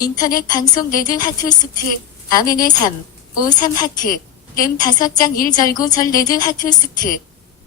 인터넷 방송 레드 하트 수트. 아멘의 3. 53 하트. 램 5장 1절구절 레드 하트 수트.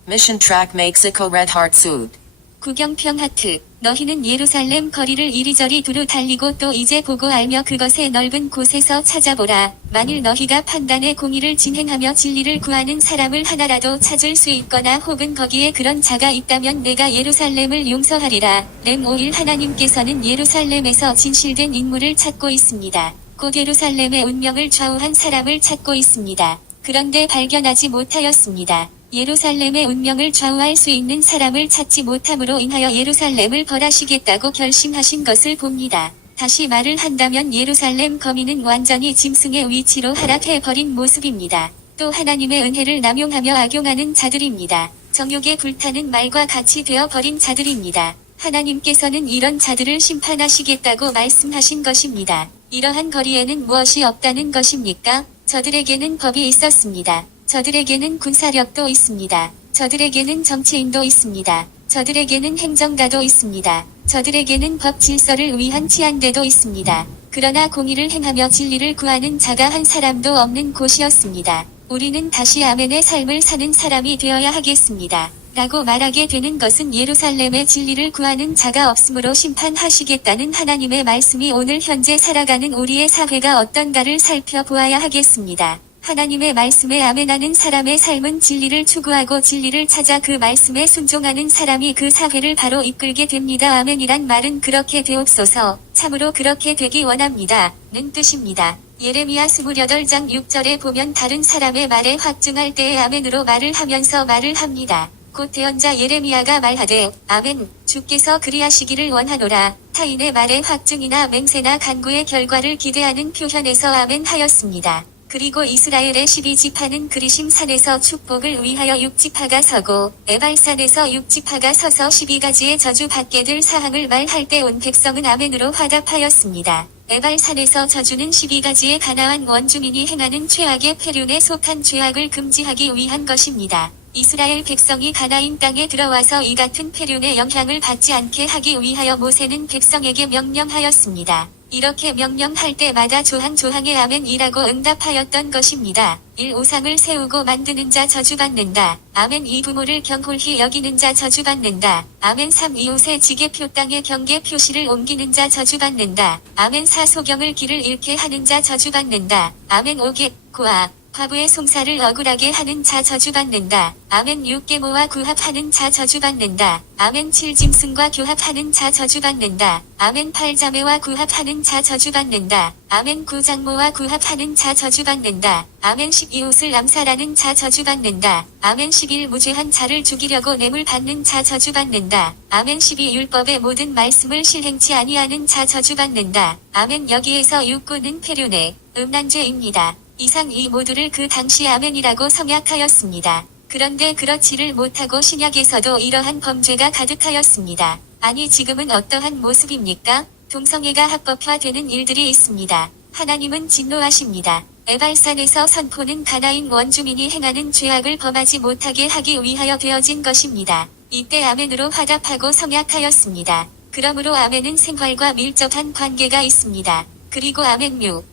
Mission track Mexico Red Heart Suit. 구경평 하트. 너희는 예루살렘 거리를 이리저리 두루 달리고 또 이제 보고 알며 그것의 넓은 곳에서 찾아보라. 만일 너희가 판단의 공의를 진행하며 진리를 구하는 사람을 하나라도 찾을 수 있거나 혹은 거기에 그런 자가 있다면 내가 예루살렘을 용서하리라. 램 5일 하나님께서는 예루살렘에서 진실된 인물을 찾고 있습니다. 곧 예루살렘의 운명을 좌우한 사람을 찾고 있습니다. 그런데 발견하지 못하였습니다. 예루살렘의 운명을 좌우할 수 있는 사람을 찾지 못함으로 인하여 예루살렘을 벌하시겠다고 결심하신 것을 봅니다. 다시 말을 한다면 예루살렘 거민은 완전히 짐승의 위치로 하락해버린 모습입니다. 또 하나님의 은혜를 남용하며 악용하는 자들입니다. 정욕에 불타는 말과 같이 되어버린 자들입니다. 하나님께서는 이런 자들을 심판하시겠다고 말씀하신 것입니다. 이러한 거리에는 무엇이 없다는 것입니까? 저들에게는 법이 있었습니다. 저들에게는 군사력도 있습니다. 저들에게는 정치인도 있습니다. 저들에게는 행정가도 있습니다. 저들에게는 법 질서를 위한 치안대도 있습니다. 그러나 공의를 행하며 진리를 구하는 자가 한 사람도 없는 곳이었습니다. 우리는 다시 아멘의 삶을 사는 사람이 되어야 하겠습니다. 라고 말하게 되는 것은 예루살렘의 진리를 구하는 자가 없으므로 심판하시겠다는 하나님의 말씀이 오늘 현재 살아가는 우리의 사회가 어떤가를 살펴보아야 하겠습니다. 하나님의 말씀에 아멘하는 사람의 삶은 진리를 추구하고 진리를 찾아 그 말씀에 순종하는 사람이 그 사회를 바로 이끌게 됩니다. 아멘이란 말은 그렇게 되옵소서, 참으로 그렇게 되기 원합니다 는 뜻입니다. 예레미야 28장 6절에 보면 다른 사람의 말에 확증할 때에 아멘으로 말을 하면서 말을 합니다. 곧 대언자 예레미야가 말하되 아멘, 주께서 그리하시기를 원하노라. 타인의 말에 확증이나 맹세나 간구의 결과를 기대하는 표현에서 아멘 하였습니다. 그리고 이스라엘의 12지파는 그리심 산에서 축복을 위하여 6지파가 서고 에발산에서 6지파가 서서 12가지의 저주 받게 될 사항을 말할 때 온 백성은 아멘으로 화답하였습니다. 에발산에서 저주는 12가지의 가나안 원주민이 행하는 죄악의 폐륜에 속한 죄악을 금지하기 위한 것입니다. 이스라엘 백성이 가나안 땅에 들어와서 이 같은 폐륜의 영향을 받지 않게 하기 위하여 모세는 백성에게 명령하였습니다. 이렇게 명령할 때마다 조항조항에 아멘이라고 응답하였던 것입니다. 1. 우상을 세우고 만드는 자 저주받는다. 아멘. 2. 부모를 경홀히 여기는 자 저주받는다. 아멘. 3. 이웃의 지게표 땅에 경계 표시를 옮기는 자 저주받는다. 아멘. 4. 소경을 길을 잃게 하는 자 저주받는다. 아멘. 5. 고아 과부의 송사를 억울하게 하는 자 저주받는다. 아멘. 6. 계모와 구합하는 자 저주받는다. 아멘. 7. 짐승과 교합하는 자 저주받는다. 아멘. 8. 자매와 구합하는 자 저주받는다. 아멘. 9. 장모와 구합하는 자 저주받는다. 아멘. 10. 이웃을 암살하는 자 저주받는다. 아멘. 11. 무죄한 자를 죽이려고 뇌물 받는 자 저주받는다. 아멘. 12. 율법의 모든 말씀을 실행치 아니하는 자 저주받는다. 아멘. 여기에서 6구는 폐륜의 음란죄입니다. 이상 이 모두를 그 당시 아멘이라고 성약하였습니다. 그런데 그렇지를 못하고 신약에서도 이러한 범죄가 가득하였습니다. 아니 지금은 어떠한 모습입니까? 동성애가 합법화되는 일들이 있습니다. 하나님은 진노하십니다. 에발산에서 선포는 가나안 원주민이 행하는 죄악을 범하지 못하게 하기 위하여 되어진 것입니다. 이때 아멘으로 화답하고 성약하였습니다. 그러므로 아멘은 생활과 밀접한 관계가 있습니다. 그리고 아멘뮤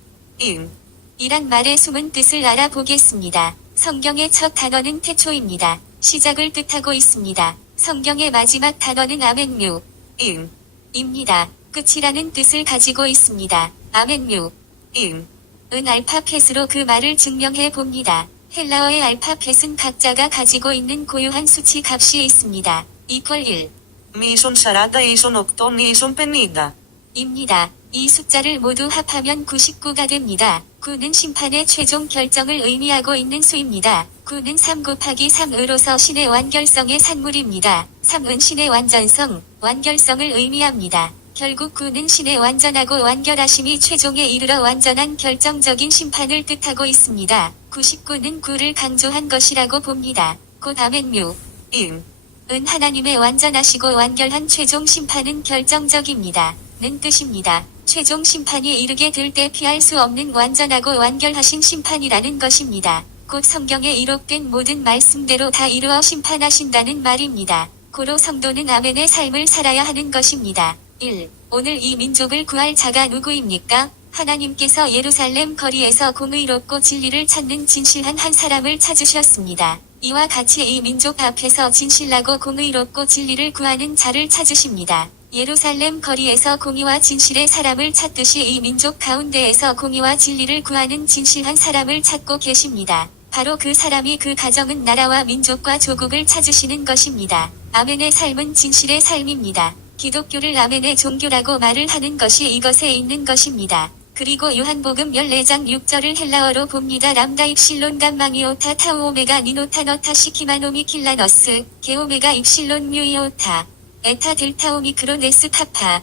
이란 말의 숨은 뜻을 알아보겠습니다. 성경의 첫 단어는 태초입니다. 시작을 뜻하고 있습니다. 성경의 마지막 단어는 아멘뮤 입니다. 끝이라는 뜻을 가지고 있습니다. 아멘뮤 은 알파벳으로 그 말을 증명해 봅니다. 헬라어의 알파벳은 각자가 가지고 있는 고유한 수치 값이 있습니다. 이퀄 1 ίσον 40 ίσον 8 ίσον 50 입니다. 이 숫자를 모두 합하면 99가 됩니다. 9는 심판의 최종 결정을 의미하고 있는 수입니다. 9는 3 곱하기 3으로서 신의 완결성의 산물입니다. 3은 신의 완전성, 완결성을 의미합니다. 결국 9는 신의 완전하고 완결하심이 최종에 이르러 완전한 결정적인 심판을 뜻하고 있습니다. 99는 9를 강조한 것이라고 봅니다. 곧 아멘뮤 은 하나님의 완전하시고 완결한 최종 심판은 결정적입니다. 는 뜻입니다. 최종 심판이 이르게 될 때 피할 수 없는 완전하고 완결하신 심판이라는 것입니다. 곧 성경에 기록된 모든 말씀대로 다 이루어 심판하신다는 말입니다. 고로 성도는 아멘의 삶을 살아야 하는 것입니다. 1. 오늘 이 민족을 구할 자가 누구입니까? 하나님께서 예루살렘 거리에서 공의롭고 진리를 찾는 진실한 한 사람을 찾으셨습니다. 이와 같이 이 민족 앞에서 진실하고 공의롭고 진리를 구하는 자를 찾으십니다. 예루살렘 거리에서 공의와 진실의 사람을 찾듯이 이 민족 가운데에서 공의와 진리를 구하는 진실한 사람을 찾고 계십니다. 바로 그 사람이 그 가정은 나라와 민족과 조국을 찾으시는 것입니다. 아멘의 삶은 진실의 삶입니다. 기독교를 아멘의 종교라고 말을 하는 것이 이것에 있는 것입니다. 그리고 요한복음 14장 6절을 헬라어로 봅니다. 람다 입실론 감망이오타 타우 오메가 니노타 너타 시키마노미 킬라너스 게오메가 입실론 뮤이오타 에타 델타 오미크론 에스 파파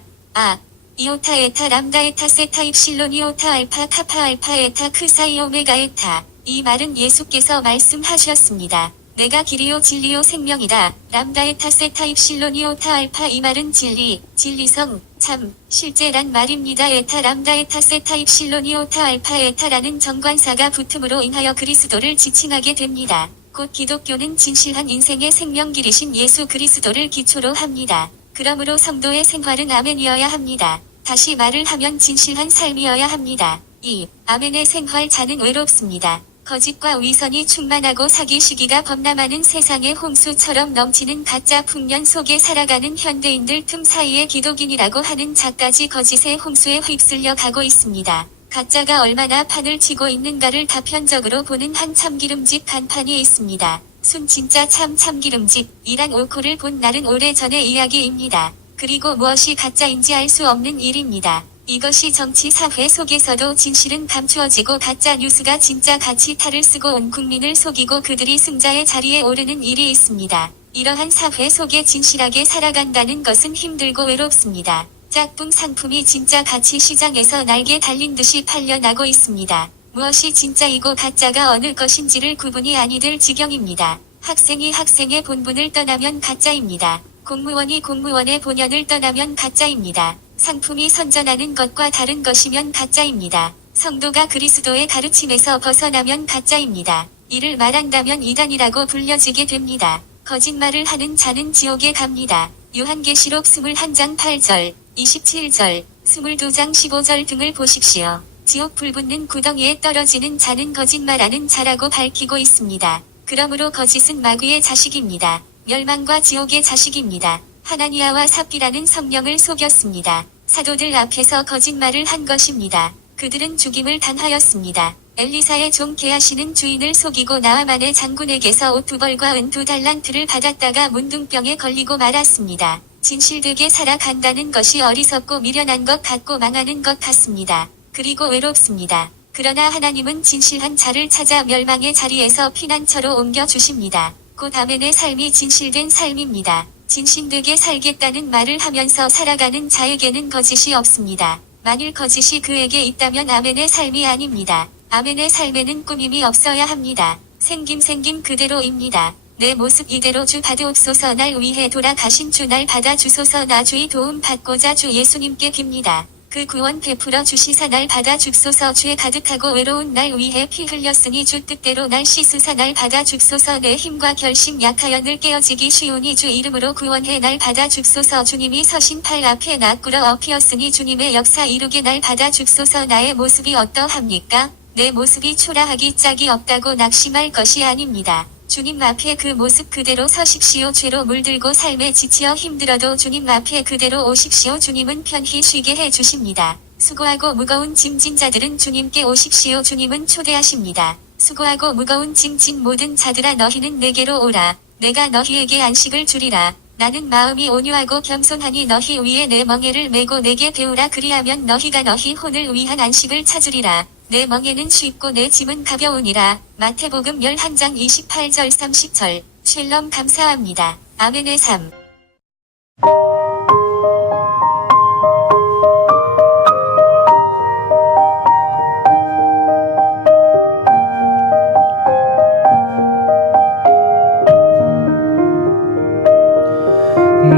이오타 에타 람다 에타 세타 입실론 이오타 알파 카파 알파 에타 크사이 오메가 에타. 이 말은 예수께서 말씀하셨습니다. 내가 길이요 진리요 생명이다. 람다 에타 세타 입실론 이오타 알파. 이 말은 진리, 진리성, 참, 실제란 말입니다. 에타 람다 에타 세타 입실론 이오타 알파 에타라는 정관사가 붙음으로 인하여 그리스도를 지칭하게 됩니다. 곧 기독교는 진실한 인생의 생명길이신 예수 그리스도를 기초로 합니다. 그러므로 성도의 생활은 아멘이어야 합니다. 다시 말을 하면 진실한 삶이어야 합니다. 2. 아멘의 생활 자는 외롭습니다. 거짓과 위선이 충만하고 사기 시기가 범람하는 세상의 홍수처럼 넘치는 가짜 풍년 속에 살아가는 현대인들 틈 사이에 기독인이라고 하는 자까지 거짓의 홍수에 휩쓸려 가고 있습니다. 가짜가 얼마나 판을 치고 있는가를 다편적으로 보는 한 참기름집 간판이 있습니다. 순 진짜 참기름집이란 옳고를 본 날은 오래전의 이야기입니다. 그리고 무엇이 가짜인지 알 수 없는 일입니다. 이것이 정치 사회 속에서도 진실은 감추어지고 가짜 뉴스가 진짜 같이 탈을 쓰고 온 국민을 속이고 그들이 승자의 자리에 오르는 일이 있습니다. 이러한 사회 속에 진실하게 살아간다는 것은 힘들고 외롭습니다. 짝꿍 상품이 진짜 가치 시장에서 날개 달린 듯이 팔려나고 있습니다. 무엇이 진짜이고 가짜가 어느 것인지를 구분이 아니될 지경입니다. 학생이 학생의 본분을 떠나면 가짜입니다. 공무원이 공무원의 본연을 떠나면 가짜입니다. 상품이 선전하는 것과 다른 것이면 가짜입니다. 성도가 그리스도의 가르침에서 벗어나면 가짜입니다. 이를 말한다면 이단이라고 불려지게 됩니다. 거짓말을 하는 자는 지옥에 갑니다. 요한계시록 21장 8절, 27절, 22장 15절 등을 보십시오. 지옥 불붙는 구덩이에 떨어지는 자는 거짓말하는 자라고 밝히고 있습니다. 그러므로 거짓은 마귀의 자식입니다. 멸망과 지옥의 자식입니다. 하나니아와 삽비라는 성령을 속였습니다. 사도들 앞에서 거짓말을 한 것입니다. 그들은 죽임을 당하였습니다. 엘리사의 종 게하시는 주인을 속이고 나아만의 장군에게서 옷 2벌과 은 2달란트를 받았다가 문둥병에 걸리고 말았습니다. 진실되게 살아간다는 것이 어리석고 미련한 것 같고 망하는 것 같습니다. 그리고 외롭습니다. 그러나 하나님은 진실한 자를 찾아 멸망의 자리에서 피난처로 옮겨주십니다. 곧 아멘의 삶이 진실된 삶입니다. 진실되게 살겠다는 말을 하면서 살아가는 자에게는 거짓이 없습니다. 만일 거짓이 그에게 있다면 아멘의 삶이 아닙니다. 아멘의 삶에는 꾸밈이 없어야 합니다. 생김 그대로입니다. 내 모습 이대로 주 받으옵소서. 날 위해 돌아가신 주 날 받아주소서. 나 주의 도움 받고자 주 예수님께 빕니다. 그 구원 베풀어 주시사 날 받아 줍소서. 주에 가득하고 외로운 날 위해 피 흘렸으니 주 뜻대로 날 씻으사 날 받아 줍소서. 내 힘과 결심 약하여 늘 깨어지기 쉬우니 주 이름으로 구원해 날 받아 줍소서. 주님이 서신 팔 앞에 나 꿇어 엎이었으니 주님의 역사 이루게 날 받아 줍소서. 나의 모습이 어떠합니까? 내 모습이 초라하기 짝이 없다고 낙심할 것이 아닙니다. 주님 앞에 그 모습 그대로 서십시오. 죄로 물들고 삶에 지치어 힘들어도 주님 앞에 그대로 오십시오. 주님은 편히 쉬게 해 주십니다. 수고하고 무거운 짐진 자들은 주님께 오십시오. 주님은 초대하십니다. 수고하고 무거운 짐진 모든 자들아 너희는 내게로 오라. 내가 너희에게 안식을 주리라. 나는 마음이 온유하고 겸손하니 너희 위에 내 멍에를 메고 내게 배우라. 그리하면 너희가 너희 혼을 위한 안식을 찾으리라. 내 멍에는 쉽고 내 짐은 가벼우니라. 마태복음 11장 28절 30절. 쉘럼 감사합니다. 아멘의 삶.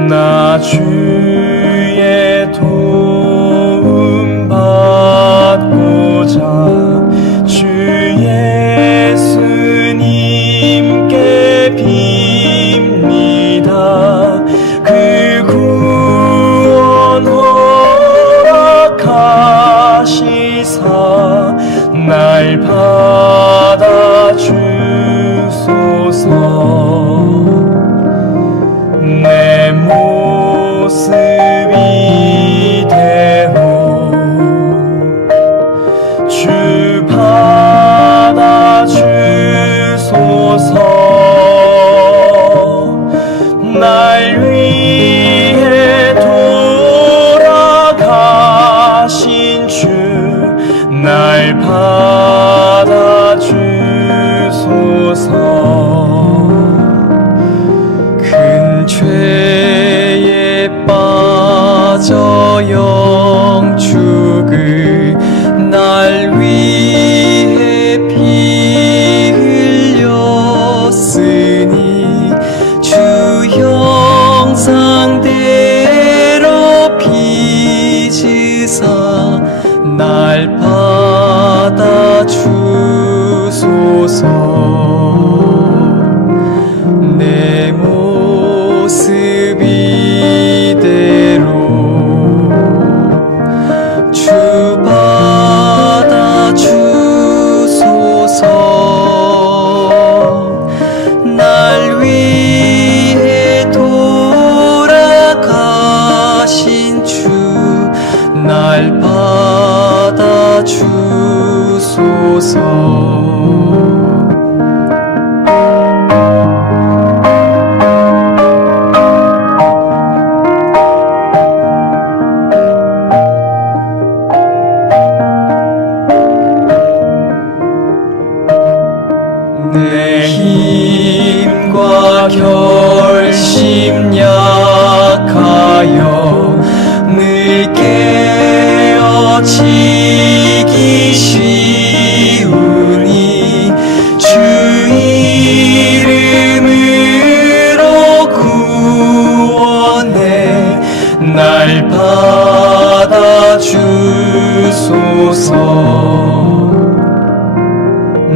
나 주의 도움 받고자 주 예수님께 빕니다. 그 구원 날 받아주소서. 내 모습 이대로 주 받아주소서. 날 위해 돌아가신 주 날 받아주소서. 큰 죄에 빠져 영축을 날 위해 피 흘렸으니 주 형상대로 빚으사 날 받아주소서. 내 모습 이대로 주 받아주소서. 날 위해 돌아가신 주 날 받아주소서. 내 힘과 결심 약하여 늘 깨어지기 쉬우니 주 이름으로 구원해 날 받아주소서.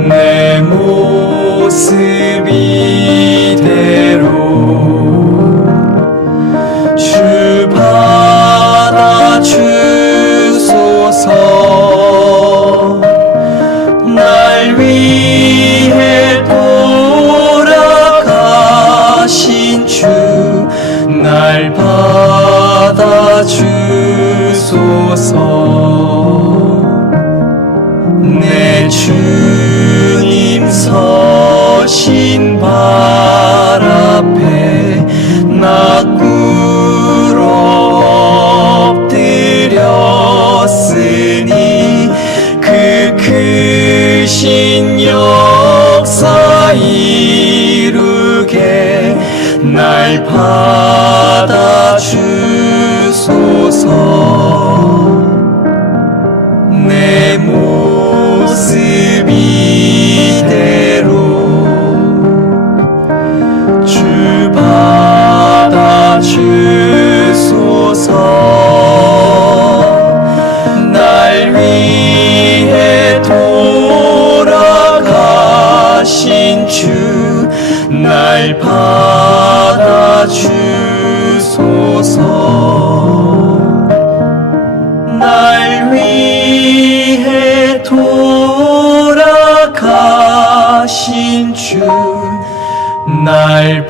내 모습 이대로 주 받아주소서. 날 위해 돌아가신 주 날 받아주소서. 내 주님 서신 발 앞에 나 꿇어 엎드렸으니 그 크신 역사 이루게 날 받아주소서. 내 모습 이대로 주 받아주소서. 날 위해 돌아가신 주 날 받아주소서. 날 위해 돌아가신 주 날